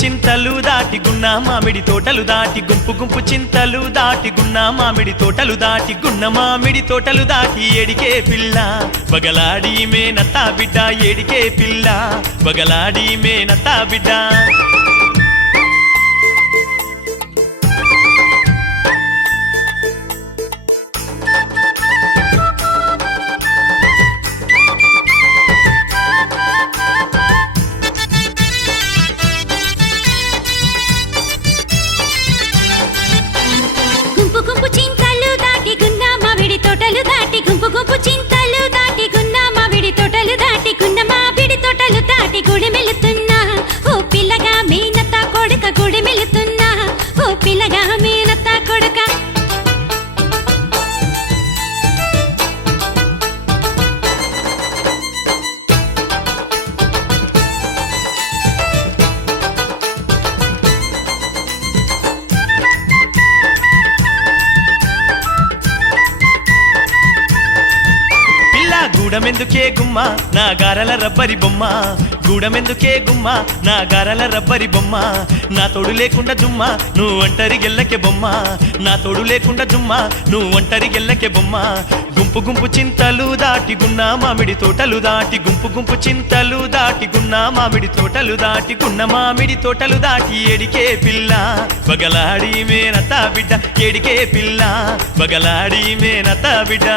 చింతలు దాటి గున్న మామిడి తోటలు దాటి గుంపు గుంపు చింతలు దాటి గున్న మామిడి తోటలు దాటి గున్న మామిడి తోటలు దాటి ఏడికే పిల్ల బగలాడి మేనత్తా బిడ్డ ఏడికే పిల్ల బగలాడి మేనత్తా బిడ్డ గుంపు చింతలు దాటి గున్న మామిడి తోటలు దాటి గున్న మామిడి తోటలు దాటి గుడి మెలుతున్నా ఓ పిల్లగా మేనత్త కొడుక గుడి మెలుతున్నా ఓ పిల్లగా మేనత్త కొడుక గూడమెందుకే గుమ్మ నా గారల రబ్బరి బొమ్మ గూడమెందుకే గుమ్మ నా గారల రబ్బరి బొమ్మ నా తోడు లేకుండా జుమ్మ నువ్వు ఒంటరి గెల్లకే బొమ్మ నా తోడు లేకుండా జుమ్మ నువ్వు ఒంటరి గెల్లకే బొమ్మ గుంపు గుంపు చింతలు దాటి గున్న మామిడి తోటలు దాటి గుంపు గుంపు చింతలు దాటి గున్న మామిడి తోటలు దాటి గున్న మామిడి తోటలు దాటి ఏడికే పిల్ల బగలాడి మేనత్తా బిడ్డ ఏడికే పిల్ల బగలాడి మేనత్తా బిడ్డ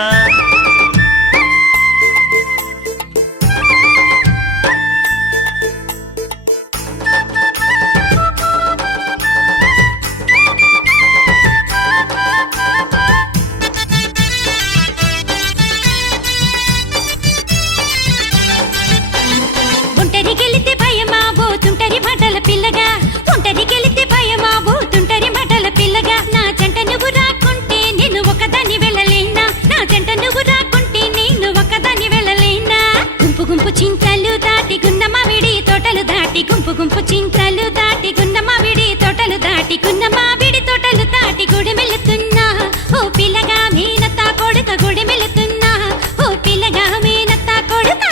పిల్లగా ఒంటరి గెలితే భయమా బోతుంటరి మటల పిల్లగా నా జంట నువ్వు రాకుంటే నేను ఒకదాన్ని వెళ్ళలేనా నా జంట నువ్వు రాకుంటే నేను ఒకదాన్ని వెళ్ళలేనా గుంపు గుంపు చింతలు దాటి గున్న మామిడి తోటలు దాటి గుంపు గుంపు చింతలు దాటి గున్న మామిడి తోటలు దాటి గున్న మామిడి తోటలు దాటి గుడి మెలుతున్నా ఓ పిల్లగా మేనత్తా కొడుక గుడి మెలుతున్నా ఓ పిల్లగా మేనత్తా కొడుక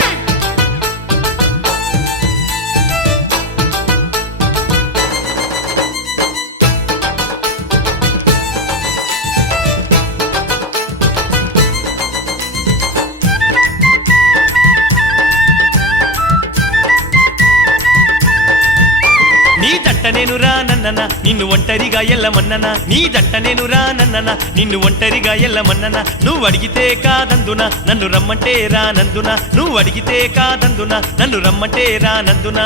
నేను రా నన్నన నిన్ను ఒంటరిగా ఎల్లమన్నన నీ దంట నేను రా నన్నన నిన్ను ఒంటరిగా ఎల్లమన్నన నువ్వు అడిగితే కాదందున నన్ను రమ్మంటే రానందున నువ్వు అడిగితే కాదందున నన్ను రమ్మంటే రానందున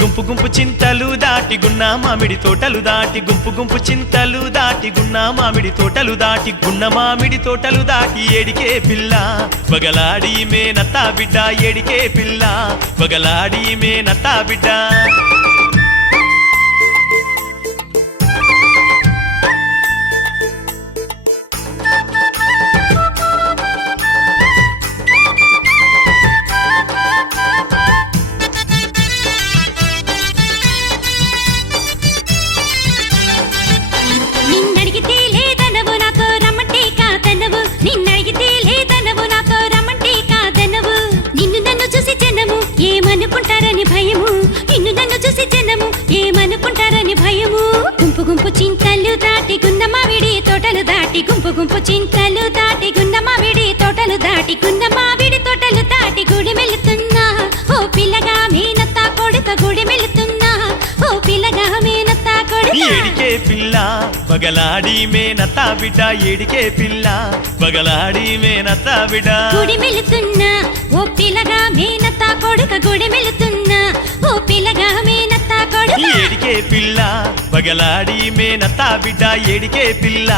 గుంపు గుంపు చింతలు దాటి గున్న మామిడి తోటలు దాటి గుంపు గుంపు చింతలు దాటి గున్న మామిడి తోటలు దాటి గున్న మామిడి తోటలు దాటి ఏడికే పిల్ల బగలాడి మేనత్తా బిడ్డ ఏడికే పిల్ల బగలాడి మేనత్తా బిడ్డ ఏమనుకుంటారని భయము నిన్ను నన్ను చూసి జనము ఏమనుకుంటారని భయము గుంపు గుంపు చింతలు దాటి గున్న మామిడి తోటలు దాటి గుంపు గుంపు చింతలు దాటి గున్న మామిడి తోటలు దాటి గున్న మామిడి తోటలు దాటి గుడి మెలుతున్నా ఓ పిల్లగా మేనత్తా కొడుక గుడి మెలుతున్నా ఓ పిల్లగా మేనత్తా కొడుక ఏడికే పిల్ల బగలాడి మేనత్తా బిడ్డ ఏడికే పిల్ల బగలాడి మేనత్తా బిడ్డ గుడి మెలుతున్నా ఓ పిల్లగా మేనత్తా కొడుక గుడి మెలుతున్నా ఓ పిల్లగా మేనత్తా కొడుక ఏడికే పిల్ల బగలాడి మేనత్తా బిడ్డ ఏడికే పిల్ల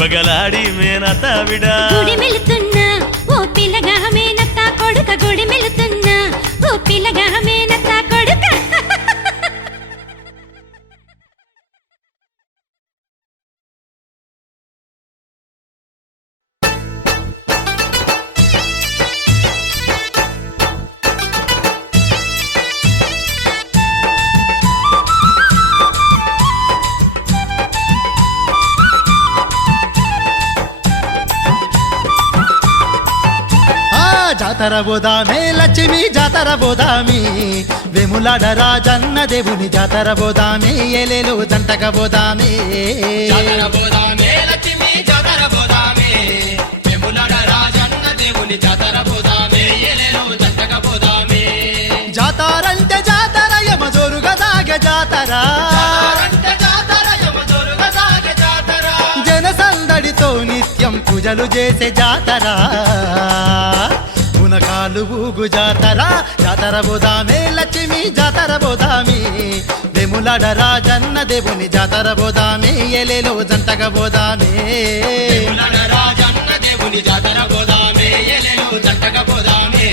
బగలాడి మేనత్తా బిడ్డ గుడి మెలుతున్నా ఓ పిల్లగా మేనత్తా కొడుక గుడి మెలుతున్నా ఓ పిల్లగా మేనత్తా కొడుక జాతర బోదామే లక్ష్మి జాతర బోదామి వేములాడ రాజన్న దేవుని జాతర బోదామే ఏలేలో జంటక బోదామే జాతర బోదామే లక్ష్మి జాతర బోదామే వేములాడ రాజన్న దేవుని జాతర బోదామే ఏలేలో జంటక బోదామే జాతరంటే జాతర యమజోరుగా దాగే జాతర జాతరంటే జాతర యమజోరుగా సాగే జాతర జనసందడితో నిత్యం పూజలు చేసే జాతర మునకాలు ఊగు జాతర జాతర బోదామే లక్ష్మి జాతర బోదామి వేములాడ రాజన్న దేవుని జాతర బోదామే ఏలేలో జంటక బోదామే వేములాడ రాజన్న దేవుని జాతర బోదామే ఏలేలో జంటక బోదామే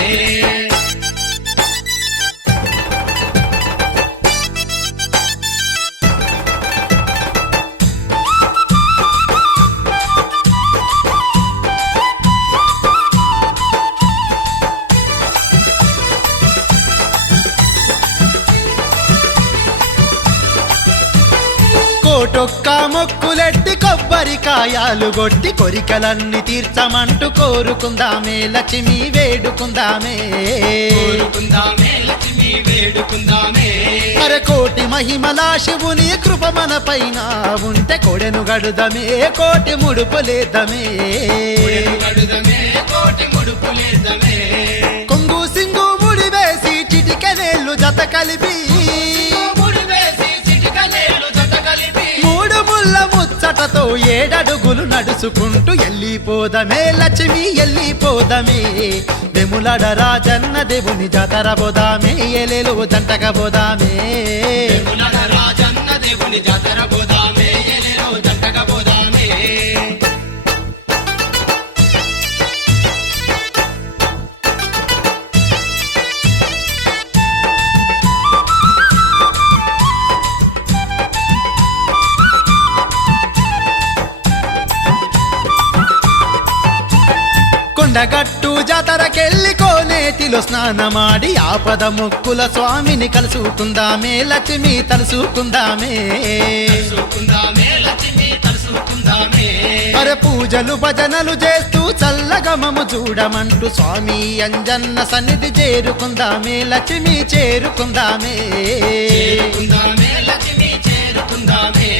కోటొక్క మొక్కులెట్టి కొబ్బరికాయాలు కొట్టి కొరికలన్నీ తీర్చమంటూ కోరుకుందామే లక్ష్మి వేడుకుందామే కోరుకుందామే లక్ష్మి వేడుకుందామే అరే కోటి మహిమల శివుని కృప మన పైన ఉంటే కొడెను గడుదమే కోటి ముడుపులేదమే కొడెను గడుదమే కోటి ముడుపులేదమే కొంగు సింగు ముడి వేసి చిటికెనేళ్ళు జత కలిపి ముడివేసి చిటికలేలు జత కలిపి మూడు ముళ్ళ ముచ్చటతో ఏడడుగులు నడుచుకుంటూ ఎల్లిపోదమే లక్ష్మి ఎల్లిపోదమే వేములాడ రాజన్న దేవుని జాతర బోదామే ఏలేలో జంటక బోదామే వేములాడ రాజన్న దేవుని జాతర బోదామే ఏలేలో జంటక బోదామే కొండగట్టు జాతరకెళ్ళి కోనేటిలో స్నానమాడి ఆపద ముక్కుల స్వామిని కలుసుకుందామే లక్ష్మి తలుసుకుందామే తలుసుకుందామే లక్ష్మి తలుసుకుందామే అరే పూజలు భజనలు చేస్తూ చల్లగమము చూడమంటూ స్వామి అంజన్న సన్నిధి చేరుకుందామే లక్ష్మి చేరుకుందామే చేరుకుందామే లక్ష్మి చేరుకుందామే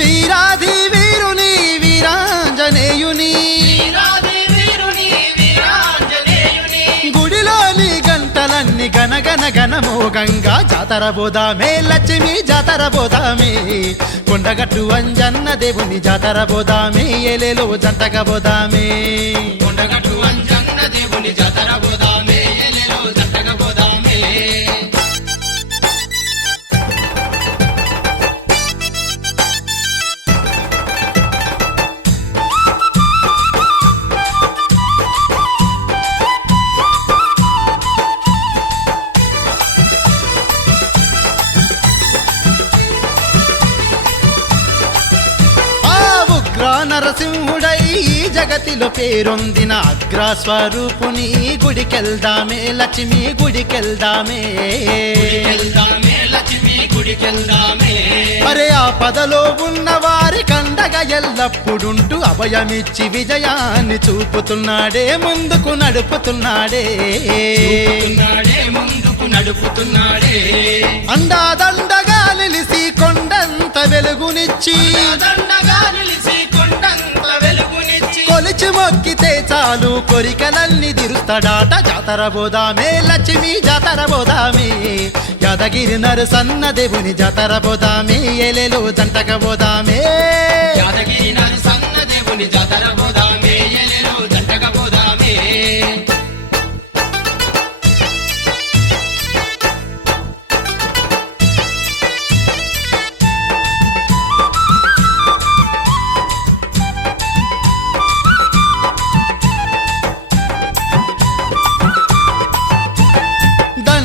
వీరాధి వీరుని వీరాంజనేయుని వీరాది వీరుని వీరాంజనేయుని గుడిలోని గంటలన్నీ గనగన గనమోగంగా జాతర బోదామే లక్ష్మి జాతర బోదామే కొండగట్టు అంజన్న దేవుని జాతర బోదామే ఏలేలో జంటక బోదామే కొండగట్టు అంజన్న దేవుని జాతర బోదామే ఏలేలో జంటక బోదామే ఆ ఉగ్ర నరసింహుడై ఈ జగతిలో పేరొందిన అగ్రస్వరూపుని గుడికెళ్దామే లక్ష్మి గుడికెళ్దామే గుడికెళ్దామే లక్ష్మి గుడికెళ్దామే అరే ఆ పదలో ఉన్న వారి కండగా ఎల్లప్పుడుంటూ అభయమిచ్చి విజయాన్ని చూపుతున్నాడే ముందుకు నడుపుతున్నాడే చూపుతున్నాడే ముందుకు నడుపుతున్నాడే అండాదండగా నిలిసి కొండంత వెలుగునిచ్చి దండగా నిలిసి కొండంత వెలుగునిచ్చి కొలిచి మొక్కితే చాలు కోరికలన్నీ తీరుస్తాడాట జాతర బోదామే లక్ష్మి జాతర బోదామే యాదగిరి నరసన్న దేవుని జాతర బోదామే ఏలేలో జంటక బోదామే యాదగిరి నరసన్న దేవుని జాతర బోదామే ఏలేలో జంటక బోదామే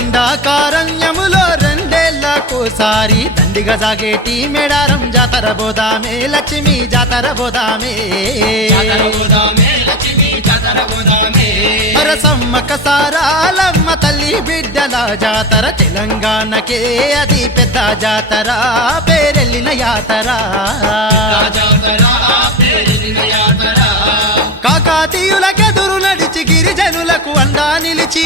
దండాకారణ్యములో రెండేళ్లకోసారి దండిగా సాగేటి మేడారం జాతర బోదామే లక్ష్మి జాతర బోదామే జాతర బోదామే లక్ష్మి జాతర బోదామే సమ్మక సారాలమ్మ తల్లి బిడ్డల జాతర తెలంగాణకే అది పెద్ద జాతర పేరెళ్ళిన యాతర జాతర పేరిన యాతర కాకాతీయులకెదురు నడిచి నడిచి గిరిజనులకు అండా నిలిచి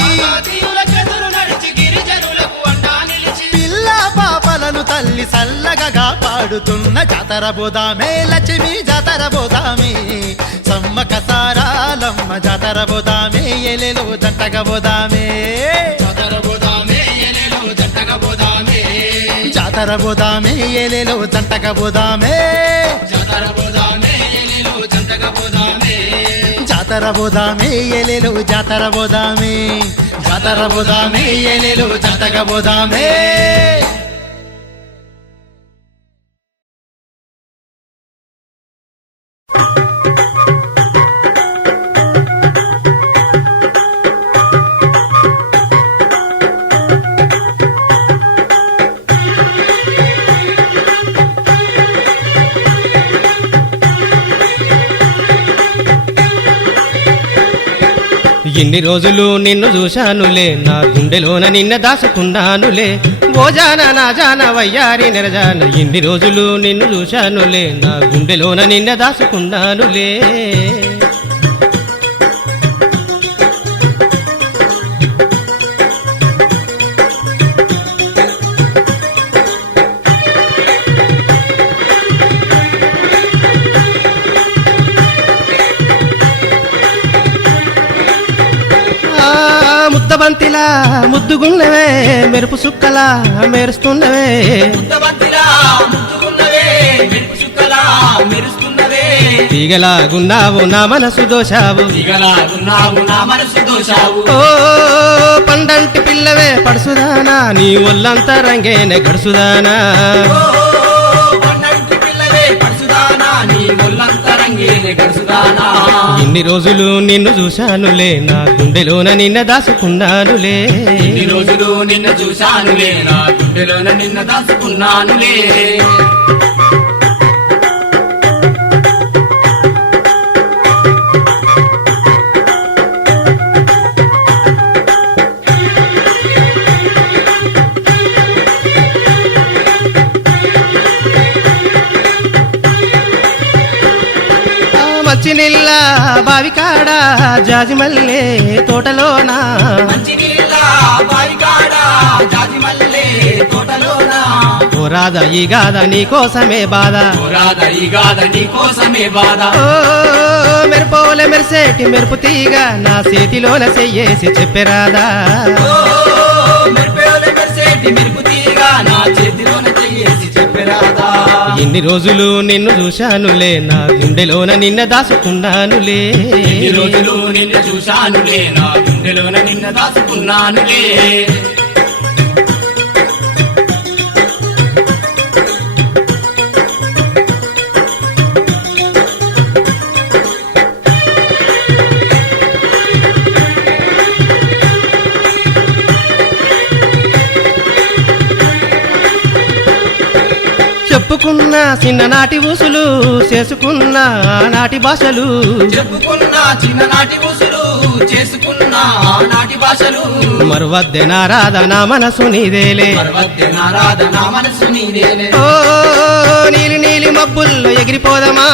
దీనులకెదురు నడిచి గిరిజనులకు అండా నిలిచి పిల్ల పాపలను తల్లి సల్లగగా పాడుతున్న జాతర బోదామే లక్ష్మి జాతర బోదామే సమ్మక సారాలమ్మ జాతర బోదామే ఎలెలో జంటగా బోదామే జాతర బోదామే ఎలెలో జంటగా బోదామే జాతర బోదామే ఎలెలో జంటగా బోదామే జాతర బోదామే ఎలెలో జంటగా బోదామే జాతర బోదామే ఎలెలో జాతర బోదామే జాతర బోదామే ఎలెలో జంటగా బోదామే ఇన్ని రోజులు నిన్ను చూశానులే నా గుండెలోన నిన్న దాసుకున్నానులే ఓ జాన నా జాన వయ్యారి నిరజాన ఇన్ని రోజులు నిన్ను చూశానులే నా గుండెలోన నిన్న దాసుకున్నానులే ముద్దబంతిలా ముద్దుగున్నవే మెరుపు సుక్కలా మెరుస్తున్నవే ముద్దబంతిలా ముద్దుగున్నవే మెరుపు చుక్కలా మెరుస్తున్నవే తీగలాగున్నావు నా మనసు దోషావు దిగలాగున్నావు నా మనసు దోషావు ఓ పండంటి పిల్లవే పడుసుదానా నీ ఒళ్ళంతా రంగేనే గడుసుదానా పన్నంటి పిల్లవే పడుసుదానా నీ ఒళ్ళంతా రంగేనే గడుసుదానా ఇన్ని రోజులు నిన్ను చూశానులే నా గుండెలోన నిన్న దాసుకున్నానులే ఇన్ని రోజులు నిన్ను చూశానులే నా గుండెలోన నిన్న దాచుకున్నానులే మచ్చినిల్ల బావికాడ జాజిమల్లే తోటలోనా మంచినీళ్ళ బావికాడ జాజిమల్లె తోటలోన ఓ రాధా ఈ గాథ నీ కోసమే బాధ పోరాద ఈ గాథ నీ కోసమే బాధ ఓ మెరుపోల మెరిసేటి మెరుపు తీగ నా చేతిలోన చెయ్యేసి చెప్పరాదా మెరుపేల మెరిసేటి మెరుపు తీగ నా చేతిలోన చెయ్యేసి చెప్పరాదా ఇన్ని రోజులు నిన్ను చూశానులే నా గుండెలోన నిన్న దాసుకున్నానులే ఇన్ని రోజులు నిన్ను చూశానులే నా గుండెలోన నిన్న దాచుకున్నానులే చెప్పుకున్న చిన్ననాటి ఊసులు చేసుకున్న నాటి భాషలు చెప్పుకున్న చిన్ననాటి ఊసులు చేసుకున్న నాటి భాషలు మరువద్దె నా రాధా నా మనసు నీదేలే పర్వత్య నారాధ నా మనసు నీదేలే ఓ నీలి నీలి మబ్బుల్లో ఎగిరిపోదమా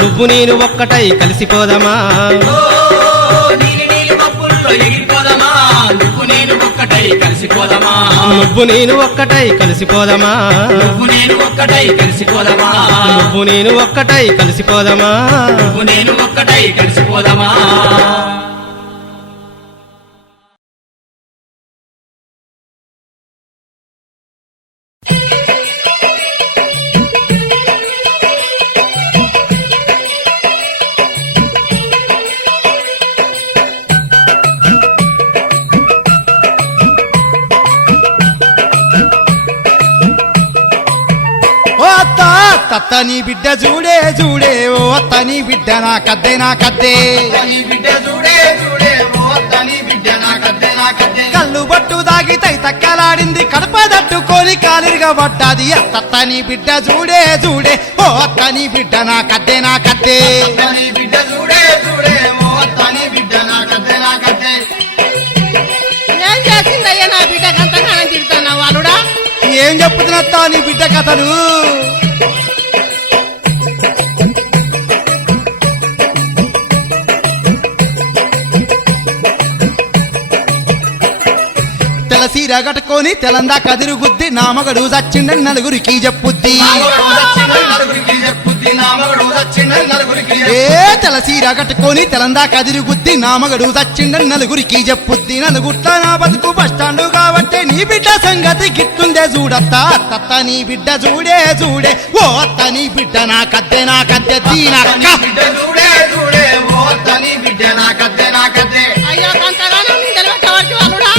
నువ్వు నేను ఒక్కటై కలిసిపోదమా నీలి నీలి మబ్బుల్లో ఎగిరిపోదమా నువ్వు నేను ఒక్కటై కలిసిపోదమా నువ్వు నేను ఒక్కటై కలిసిపోదమా నువ్వు నేను ఒక్కటై కలిసిపోదమా నువ్వు నేను ఒక్కటై కలిసిపోదమా నువ్వు నేను ఒక్కటై కలిసిపోదమా ఓ అత్త తత్త నీ బిడ్డ చూడే చూడే ఓ అత్త నీ బిడ్డ నా కద్దే నా కద్దే నీ బిడ్డ చూడే చూడే ఓ తని బిడ్డ నా కద్దే నా కద్దే కళ్ళు బట్టు దాగి తై తక్కలాడింది కడప దట్టుకొని కాలిరిగా పడ్డాది అత్త నీ బిడ్డ చూడే చూడే ఓ అత్త నీ బిడ్డ నా కద్దే నా కద్దే నీ బిడ్డ చూడే చూడే ఓ తని బిడ్డ నా కద్దే నా కద్దే ఏం చేసిందయ్యా నా బిడ్డకు అంతగానం తిడుతున్నావు అల్లుడా ఏం చెప్పుతున్నత్తా నీ బిడ్డ కథలు సీర కట్టుకొని తెలందా కదిరుగుద్ది నా మగడు చచ్చిండని నలుగురికి చెప్పుద్ది ఏ తెల సీర కట్టుకొని తెలందా కదిరుగుద్ది నా మగడు చచ్చిండని నలుగురికి చెప్పుద్ది నలుగుట్ల నా బతుకు బస్టాండు కాబట్టి నీ బిడ్డ సంగతి గిట్టుందే చూడత్తా అత్త నీ బిడ్డ చూడే చూడే ఓ అత్త నీ బిడ్డ నా కద్దె తీనక్క అయ్యో కొంతగానో నీ తెలివెట్టవరకు వాళ్ళుడా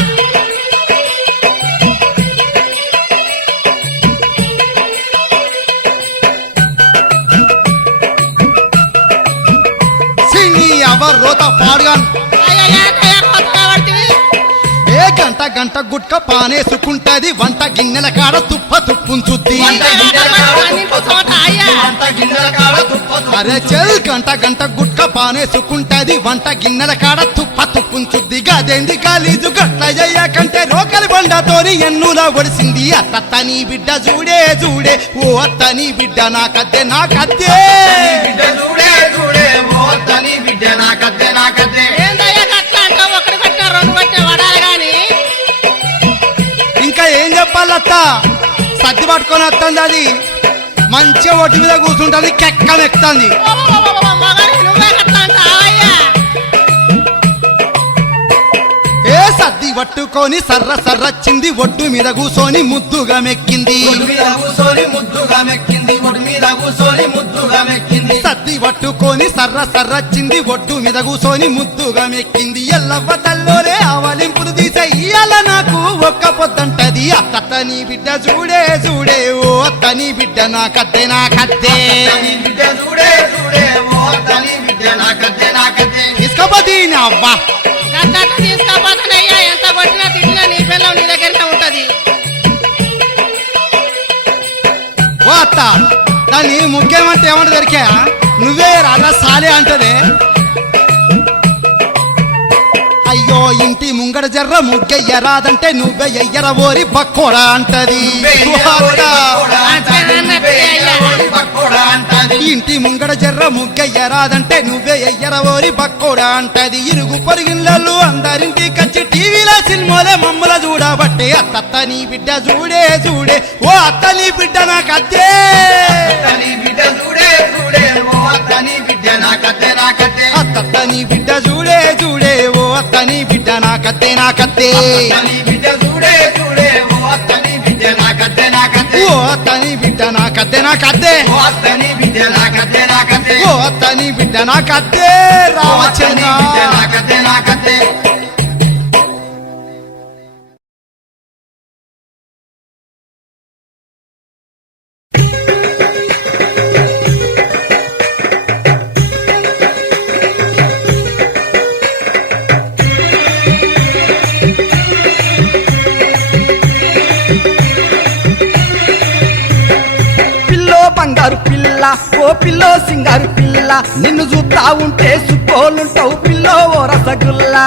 సింగి ఎవరు రోత పాడుగాను అయ్యయ్యా కొత్తగా పడితివి ఏ గంట గుట్క పానేసుకుంటది వంట గిన్నెల కాడ తుప్పుంచుద్ది అన్నింటి చోట అయ్యా అరే చెల్ గంట గుట్క పానేసుకుంటది వంట గిన్నెల కాడ తుప్పుంచుద్ది గదేంది కాలీజు గట్ల అయ్యాకంటే రోకలి బండతోని ఎన్నులా ఒడిసింది అత్త నీ బిడ్డ చూడే చూడే ఓ అత్త నీ బిడ్డ నా కద్దె ఏందయ్యా గట్ల అంటావు ఒకటి కొట్టినా రెండు కొట్టినా పడాలి గాని ఇంకా ఏం చెప్పాలత్త సర్ది పట్టుకొని వస్తుంది అది మంచిగా ఒడ్డు మీద కూర్చుంటది కెక్కమెక్తుంది మగని నువ్వే గట్ల అంటావయ్యా ఏ సర్ది పట్టుకొని సర్రచ్చింది ఒడ్డు మీద కూసోని ముద్దుగా మెక్కింది సర్ది పట్టుకొని సర్రచ్చింది ఒడ్డు మీద కూసోని ముద్దుగా మెక్కింది ఎల్లవ్వ తల్లోనే ఆవలింపులు తీసే ఇయ్యాల నాకు ఒక్క పొద్దంటది అత్త నీ బిడ్డ చూడే చూడే ఓ అత్త నీ బిడ్డ నా కద్దె ఇసుకపోతే అవ్వా గట్ల తీసుకోపోతానయ్యా ఎంత కొట్టినా తిట్టినా నీ పిల్లం నీ దగ్గరనే ఉంటది ఓ అత్త దాన్ని ముఖ్యమంటే ఏమంటే దొరికా నువ్వే రాజా సాలే అంటదే అయ్యో ఇంటి ముంగడ జర్ర ముగ్గెయ్యరాదంటే నువ్వే ఎయ్యర ఓరి బక్కోడా అంటది ఓ అత్త. ఇంటి ముంగడ జర్ర ముగ్గెయ్యరాదంటే నువ్వే ఎయ్యర ఓరి బక్కోడా అంటది ఇరుగు పొరిగిళ్ళలు అందరింటి కచ్చి టీవీలో సినిమాలే మమ్మల చూడబట్టే అత్త నీ బిడ్డ చూడే చూడే ఓ అత్త నీ బిడ్డ నాకు అత్తే అత్త నీ బిడ్డ చూడే చూడే ఓ అత్త నీ బిడ్డ నాకత్తే ఓ అత్త నీ బిడ్డ నాకత్తే ఓ అత్త నీ బిడ్డ నాకత్తే రామచంద్ర బంగారు పిల్ల ఓ పిల్లో సింగారు పిల్ల నిన్ను చూస్తా ఉంటే సుక్కోలుంటావు పిల్లో ఓ రసగుల్లా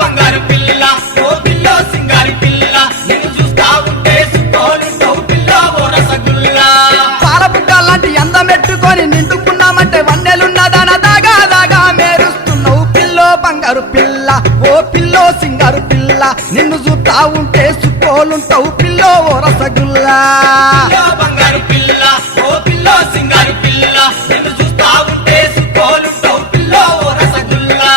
బంగారు పిల్ల ఓ పిల్ల సింగారి పిల్ల నిన్ను చూస్తా ఉంటే సుక్కోలుంటావు పిల్ల ఓ రసగుల్లా పాల బుగ్గ లాంటి అందమెట్టుకొని నిండుకున్నామంటే వన్నెలున్నదాన దాగా మేరుస్తున్నావు పిల్లో బంగారు పిల్ల ఓ పిల్లో సింగారు పిల్ల నిన్ను చూస్తా ఉంటే సుక్కోలుంటావు పిల్లో ఓ రసగుల్లా బంగారు పిల్ల ఓ పిల్ల సింగారి పిల్ల నిన్ను చూస్తా ఉంటే సుక్కోలుంటావు పిల్ల ఓ రసగుల్లా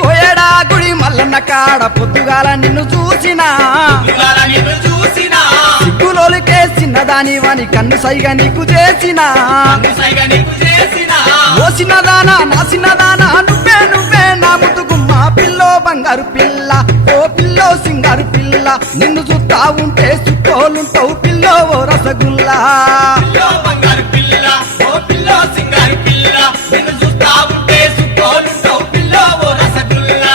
కోయడా గుడి మల్లన్న కాడ పొద్దుగాల నిన్ను చూసినా సిగ్గులోలికే చిన్నదాని వాని కన్ను సైగా నీకు చేసినా ఓ చిన్నదానా నా చిన్నదానా నువ్వే నా ముద్దుగుమ్మ పిల్లో బంగారు పిల్ల ఓ పిల్లో సింగారు పిల్ల నిన్ను చూస్తా ఉంటే సుట్టోలుంటావు పిల్లో ఓ రసగుల్లా బంగారు పిల్ల ఓ పిల్ల సింగారి పిల్ల నిన్ను చూస్తా ఉంటే సుక్కోలుంటావు పిల్ల ఓ రసగుల్లా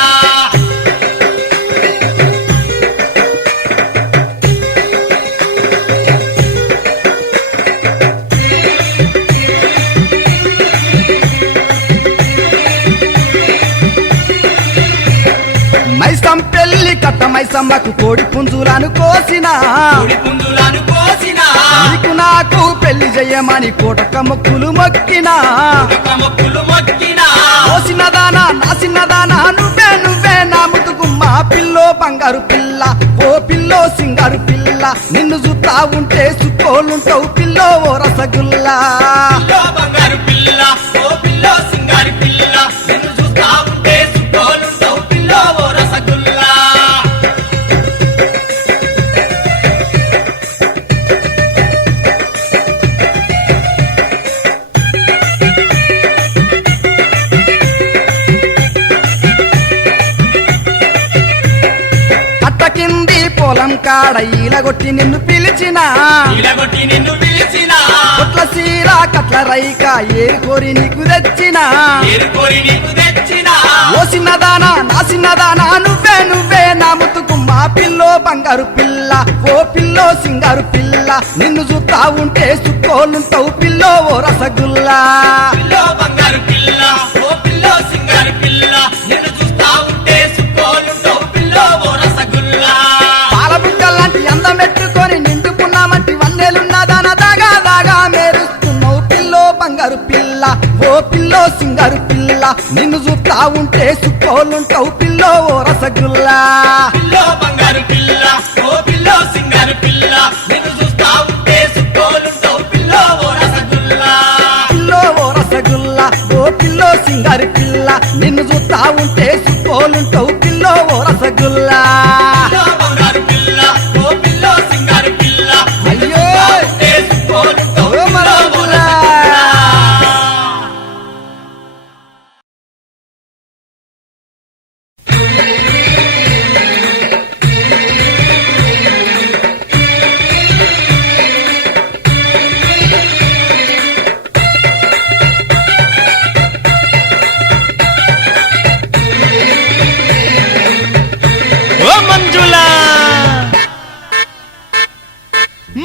మైసంపే పెళ్లి కట్టమై సమ్మకు కోడి పుంజులను కోసినా కోడి పుంజులను కోసినా నీకు నాకు పెళ్లి చెయ్యమని కోటక మొక్కులు మొక్కినా ఒక మొక్కులు మొక్కినా ఓ చిన్నదానా నా చిన్నదానా నువ్వే నువ్వే నా ముతుకుమ్మ పిల్లో బంగారు పిల్ల ఓ పిల్లో సింగారు పిల్ల నిన్ను చూస్తా ఉంటే సుక్కోలుంటావు పిల్లో ఓ రసగుల్లా పిల్లో బంగారు పిల్ల ఓ పిల్లో సింగారి పిల్ల నిన్ను చూస్తా ఉంటే సుఖోలుంటావు పిల్లో ఓ రసగుల్లా అట్ట కింది పొలం కాడ ఈలగొట్టి నిన్ను పిలిచినా ఇలగొట్టి నిన్ను పిలిచినా కొట్ల సీర కట్ల రైక ఏ కోరి నీకు తెచ్చినా ఏరుకోరి నీకు తెచ్చినా ఓ చిన్నదానా నా చిన్నదానా నువ్వే నువ్వే నా ముతుకుమ్మ పిల్లో బంగారు పిల్ల ఓ పిల్లో సింగారు పిల్ల నిన్ను చూస్తా ఉంటే సుక్కోలుంటావు పిల్లో ఓ రసగుల్లా పిల్లో బంగారు పిల్ల ఓ పిల్లో సింగారి పిల్ల నిన్ను చూస్తా ఉంటే సుఖోలుంటావు పిల్లో ఓ రసగుల్లా పాల బుగ్గలాంటి అందం పెట్టుకొని నిండుకున్నామంటి వన్నెలున్నదాన దాగా దాగా మేరుస్తున్నావు పిల్లో బంగారు పిల్ల ఓ పిల్లో సింగారు పిల్ల నిన్ను చూస్తా ఉంటే సుక్కోలుంటావు పిల్లో ఓ రసగుల్లా పిల్లో బంగారు పిల్ల ఓ పిల్లో సింగారు పిల్ల నిన్ను చూస్తా ఉంటే సుఖోలుంటావు పిల్లో ఓ రసగుల్లా పిల్లో ఓ రసగుల్లా ఓ పిల్లో సింగారి పిల్ల నిన్ను చూస్తా ఉంటే సుక్కోలుంటావు పిల్లో ఓ రసగుల్లా పిల్లో బంగారు పిల్ల ఓ పిల్లో సింగారు పిల్ల అయ్యో ఉంటే సుఖోలుంటావు ఓ పిల్లో ఓ మరగుల్లా. రసగుల్లా ఓ మంజులా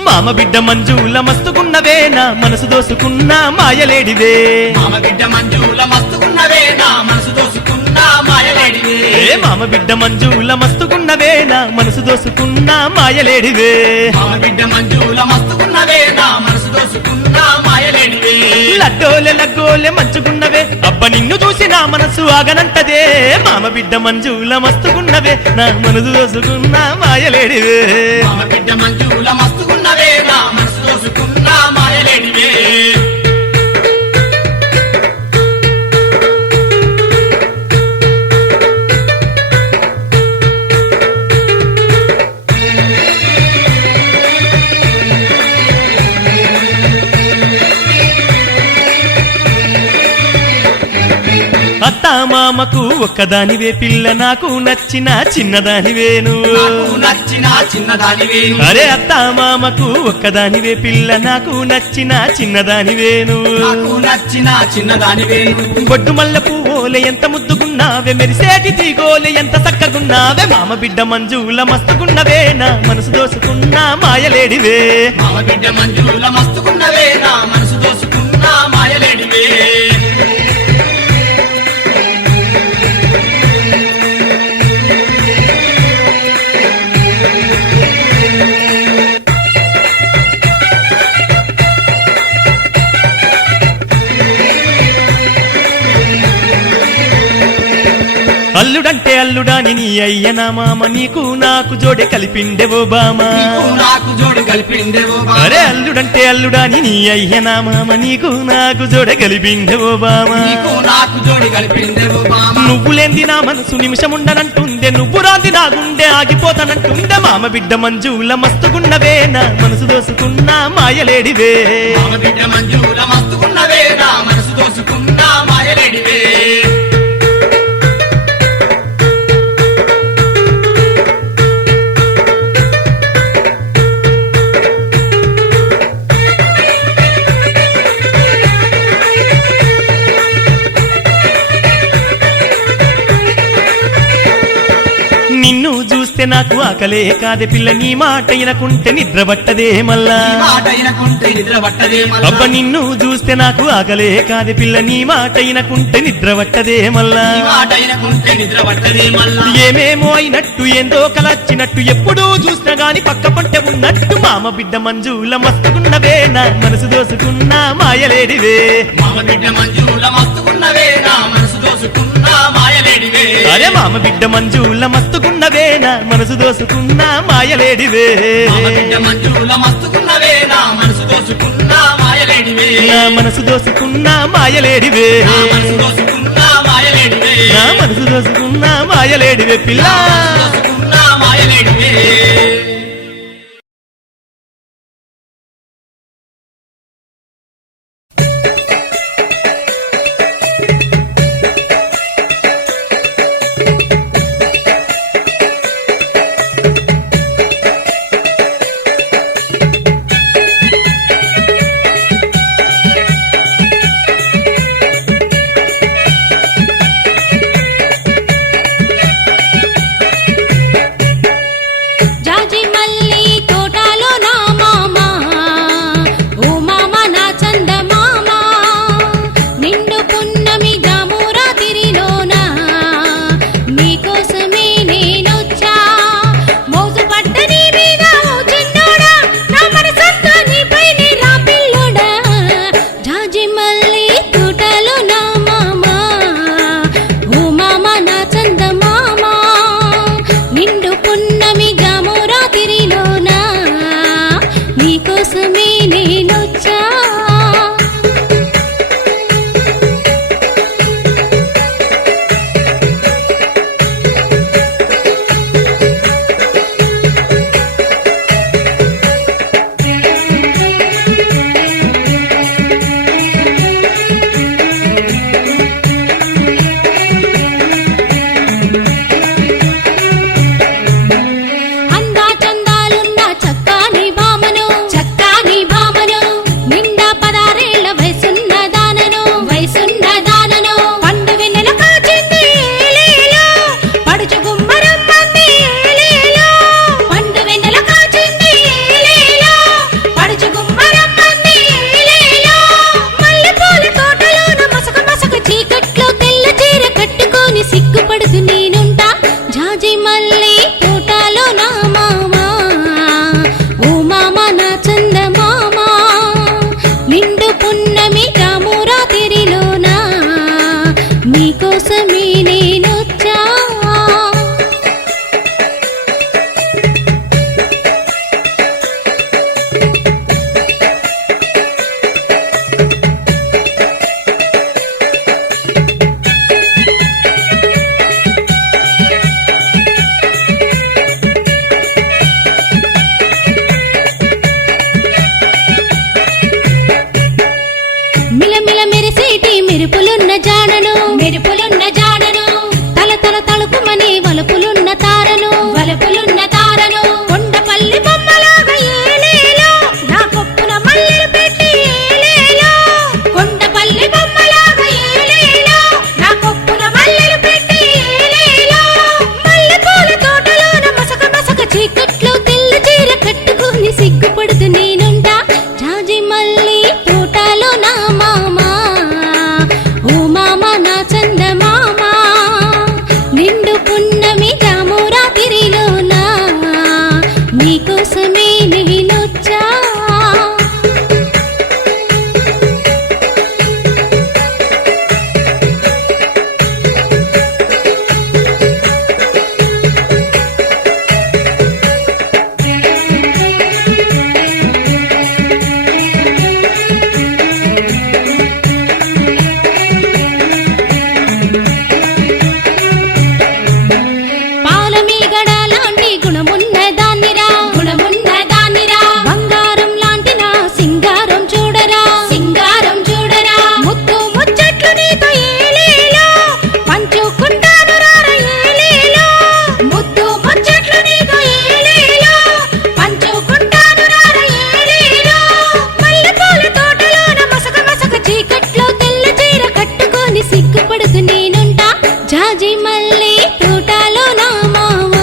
మామ బిడ్డ మంజుల మస్తుకున్నవే నా మనసు దోసుకున్న మాయలేడివే మామ బిడ్డ మంజుల మస్తుకున్నవే నా మనసు దోసుకున్న మాయలేడివే ఏ మామ బిడ్డ మంజుల మస్తుకున్నవే నా మనసు దోసుకున్న మాయలేడివే మామ బిడ్డ మంజుల మస్తుకున్నవే నా మనసు దోసుకున్న మాయలేడివే లడ్డోలె లగ్గోలె మంచుకున్నవే అబ్బ నిన్ను చూసి నా మనసు ఆగనంటదే మామ బిడ్డ మంజుల మస్తుకున్నవే నా మనసు దోసుకున్న మాయలేడివే మామ బిడ్డ మంజుల మస్తుకున్నవే నా మనసు దోసుకున్న మాయలేడివే అత్తా మామకు ఒక్కదానివే పిల్ల నాకు నచ్చిన చిన్నదానివే నువ్వు నాకు నచ్చిన చిన్నదానివే అరే అత్తా మామకు ఒక్కదానివే పిల్ల నాకు నచ్చిన చిన్నదానివే నువ్వు నాకు నచ్చిన చిన్నదానివే బొడ్డు మల్ల పువ్వులే ఎంత ముద్దుకున్నావే మెరిసేటి తీగోలే ఎంత చక్కగున్నావే మామ బిడ్డ మంజుల మస్తుకున్నవే నా మనసు దోసుకున్న మాయలేడివే మామ బిడ్డ మంజుల మస్తుకున్నవే నా మనసు దోసుకున్న మాయలేడివే అల్లుడంటే అల్లుడాని నీ అయ్యనా మామ నీకు నాకు జోడే కలిపిండెవో బామా నీకు నాకు జోడు కలిపిండేవో బామ. అరే అల్లుడంటే అల్లుడాని నీ అయ్యనా మామ నీకు నాకు జోడే కలిపిండెవో బామా నీకు నాకు జోడి కలిపిండేవో బామ. నువ్వు లేంది నా మనసు నిమిషముండనంటుందే నువ్వు రాంది నా గుండె ఆగిపోతానంటుందే మామ బిడ్డ మంజుల మస్తుకున్నవే నా మనసు దోసుకున్న మాయలేడివే మామ బిడ్డ మంజుల మస్తుకున్నవే నా మనసు దోసుకున్న మాయలేడివే నిన్ను చూస్తే నాకు ఆకలే కాదే పిల్ల నీ మాట ఇనకుంటే నిద్ర పట్టదే మల్లా మాట ఇనకుంటే నిద్ర పట్టదే మల్లా అబ్బ నిన్ను చూస్తే నాకు ఆకలే కాదే పిల్ల నీ మాట ఇనకుంటే నిద్ర పట్టదే మల్లా మాట ఇనకుంటే నిద్ర పట్టదే మల్లా ఏమేమో అయినట్టు ఏందో కలచ్చినట్టు ఎప్పుడూ చూసినా గాని పక్క పంట ఉన్నట్టు మామ బిడ్డ మంజుల మస్తుకున్నవే నా మనసు దోసుకున్న మాయలేడివే మామ బిడ్డ మంజుల మస్తుకున్నవే నా మనసు దోసుకున్న మాయలేడివే అరే మామ బిడ్డ మంజుల మస్తుకున్నవే నా మనసు దోసుకున్న మాయలేడివే మామ బిడ్డ మంజుల మస్తుకున్నవే నా మనసు దోసుకున్న మాయలేడివే నా మనసు దోసుకున్న మాయలేడివే నా మనసు దోసుకున్న మాయలేడివే నా మనసు దోసుకున్న మాయలేడివే పిల్ల దోసుకున్న మాయలేడివే జాజి మల్లి తోటలో నా మామ ఓ మామ నా చందమామ నిండు పున్నమి జామురా తిరిలోనా నీకోసమే నేనొచ్చా మోజు పడ్డ నీ మీద ఓ చిన్నోడా నా మనసంతా నీపైనే రా పిల్లోడా జాజి మల్లి తోటలో నా మామ ఓ మామ నా చందమామ నిండు పున్నమి జామురా తిరిలోనా నీకోసమే నేనొచ్చా అందా చందాలున్న చక్కాని భామను నిండా 16 వయసున్న దానను పండు వెన్నెల కాచింది ఏలేలో పడుచు గుమ్మరం మంది ఏలేలో పండు వెన్నెల కాచింది ఏలేలో పడుచు గుమ్మరం మంది ఏలేలో మల్లెపూల తోటలోన మసక చీకట్లో తెల్ల చీర కట్టుకొని సిగ్గుపడుతూ నేనుంటా జాజి మల్లి తోటలో నా మామ ఓ మామ నా చందమామ నిండు పున్నమి జామురా తిరిలోనా నీకోసమే నేనొచ్చా మిలమిల మెరిసేటి మెరుపులున్న జానను తల తల తలుపుమని వలుపులున్న తారను కొండపల్లి బొమ్మలాగా ఏలేలో నా కొప్పున మల్లెలు పెట్టి ఏలేలో కొండపల్లి బొమ్మలాగా ఏలేలో నా కొప్పున మల్లెలు పెట్టి ఏలేలో మల్లెపూల తోటలోన మసక చీకట్లో తెల్ల చీర కట్టుకొని సిగ్గుపడుతూ నేనుంటా జాజి మల్లి తోటలో నా మామ ఓ మామ నా చందమామ నిండు పున్నమి జామురా తిరిలోనా నీకోసమే నేనొచ్చా పాలమీగడ లాంటి గుణమున్న దాన్నిరా బంగారం లాంటి నా సింగారం చూడరా ముద్దు ముచ్చట్లు నీతో ఏలేలో పంచుకుంటాను రార ఏలేలో ముద్దు ముచ్చట్లు నీతో ఏలేలో పంచుకుంటాను రార ఏలేలో మల్లెపూల తోటలోన మసక చీకట్లో తెల్ల చీర కట్టుకొని సిగ్గుపడుతూ నేనుంటా జాజి మల్లి తోటలో నా మామ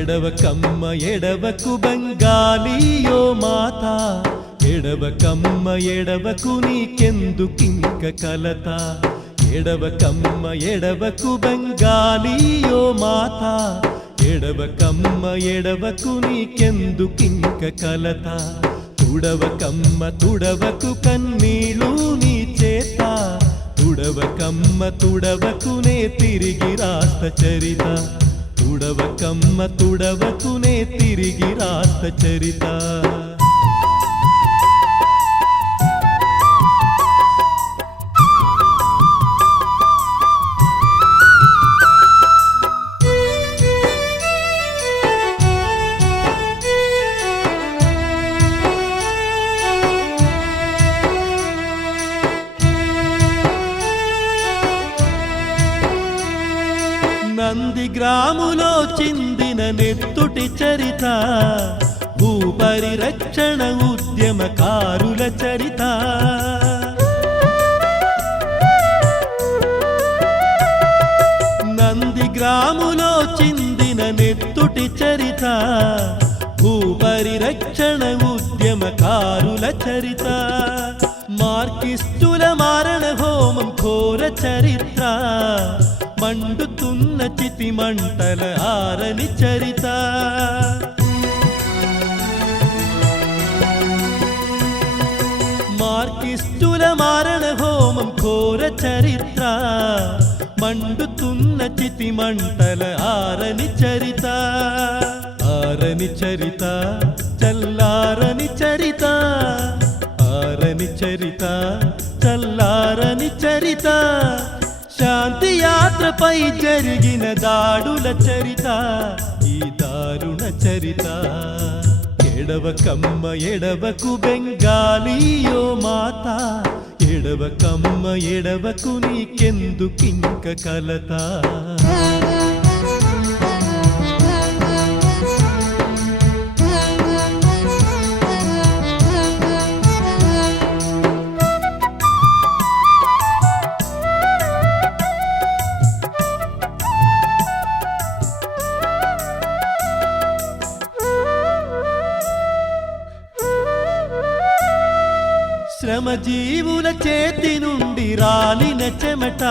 ఎడవకమ్మ ఎడవకు బంగాళీయో మాత ఎడవకమ్మ ఎడవకు నీకెందుకింక కలత ఎడవకమ్మ ఎడవకు బంగాళీయో మాత ఎడవకమ్మ ఎడవకు నీకెందుకింక కలత తుడవకమ్మ తుడవకు కన్నీళ్ళు నీ చేత తుడవకమ్మ తుడవకునే తిరిగి రాస్త చరిత తుడవకమ్మ తుడవకునే తిరిగి రాస్త చరిత నంది గ్రాములో చిందిన నెత్తుటి చరిత భూపరిరక్షణ ఉద్యమకారుల చరిత నంది గ్రాములో చిందిన నెత్తుటి చరిత భూపరిరక్షణ ఉద్యమకారుల చరిత మార్కిస్టుల మారణ హోమం ఘోర చరిత్ర మండుతున్న చితి మంటల ఆరని చరిత మార్కిస్టుల మారణ హోమం ఘోర చరిత్ర మండుతున్న చితి మంటల ఆరని చరిత ఆరని చరిత చల్లారని చరిత ఆరని చరిత చల్లారని చరిత శాంతి యాత్రపై జరిగిన దాడుల చరిత ఈ దారుణ చరిత ఎడవకమ్మ ఎడవకు బెంగాలీయో మాత ఎడవకమ్మ ఎడవకు నీకెందుకింక కలత శ్రమజీవుల చేతి నుండి రాలిన చెమట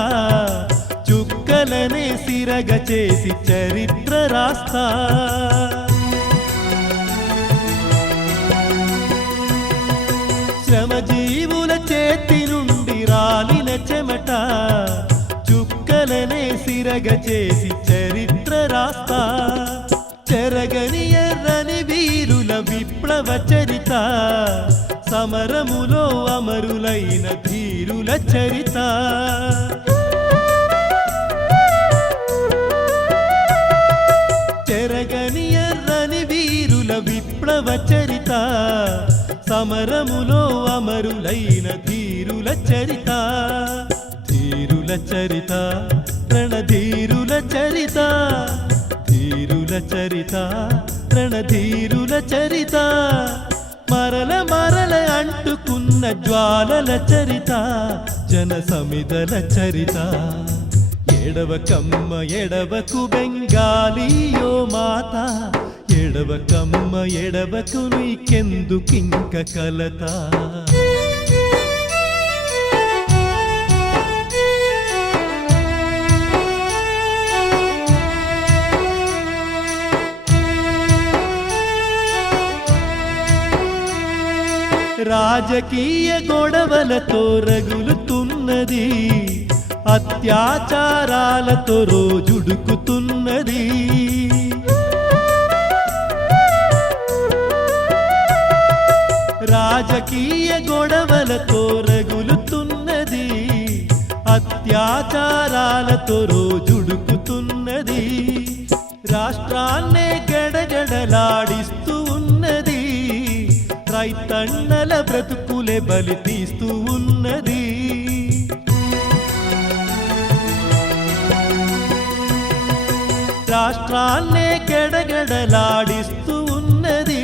చుక్కలనే సిరగ చేసి చరిత్ర రాస్తా శ్రమజీవుల చేతి నుండి రాలిన చెమట చుక్కలనే సిరగ చేసి చరిత్ర రాస్తా చెరగని ఎర్రని వీరుల విప్లవ చరిత సమరములో అమరులైన ధీరుల చరిత చెరగని ఎర్రని వీరుల విప్లవ చరిత సమరములో అమరులైన ధీరుల చరిత ధీరుల చరిత రణధీరుల చరిత ధీరుల చరిత రణధీరుల చరిత మరల మరల అంటుకున్న జ్వాలల చరిత జన సమిదల చరిత ఎడవకమ్మ ఎడవకు బెంగాలీయో మాత ఎడవకమ్మ ఎడవకు నీకెందుకింక కలత రాజకీయ గొడవలతో రగులుతున్నది అత్యాచారాలతో రోజుడుకుతున్నది రాజకీయ గొడవలతో రగులుతున్నది అత్యాచారాలతో రోజుడుకుతున్నది రాష్ట్రాన్నే గడగడలాడిస్తూ ఉన్నది రైతన్నల బ్రతుకులే బలి తీస్తూ ఉన్నది రాష్ట్రాన్నే గడగడలాడిస్తూ ఉన్నది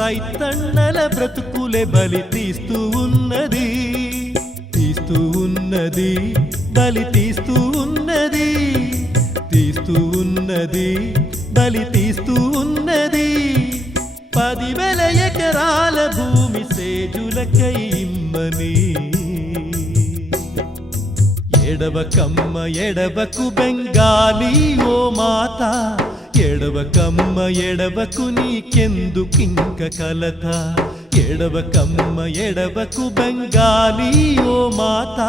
రైతన్నల బ్రతుకులే బలి తీస్తూ ఉన్నది తీస్తూ ఉన్నది బలి తీస్తూ ఉన్నది తీస్తూ ఉన్నది బలి తీస్తూ ఉన్నది 10,000 ఎకరాల భూమి సేజులకై ఇమ్మని ఎడవకమ్మ ఎడవకు బెంగాలీ ఓ మాత ఎడవకమ్మ ఎడవకు నీకెందుకింక కలత ఎడవకమ్మ ఎడవకు బెంగాలీ ఓ మాత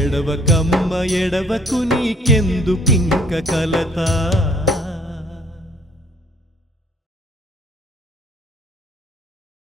ఎడవకమ్మ ఎడవకు నీకెందుకింక కలత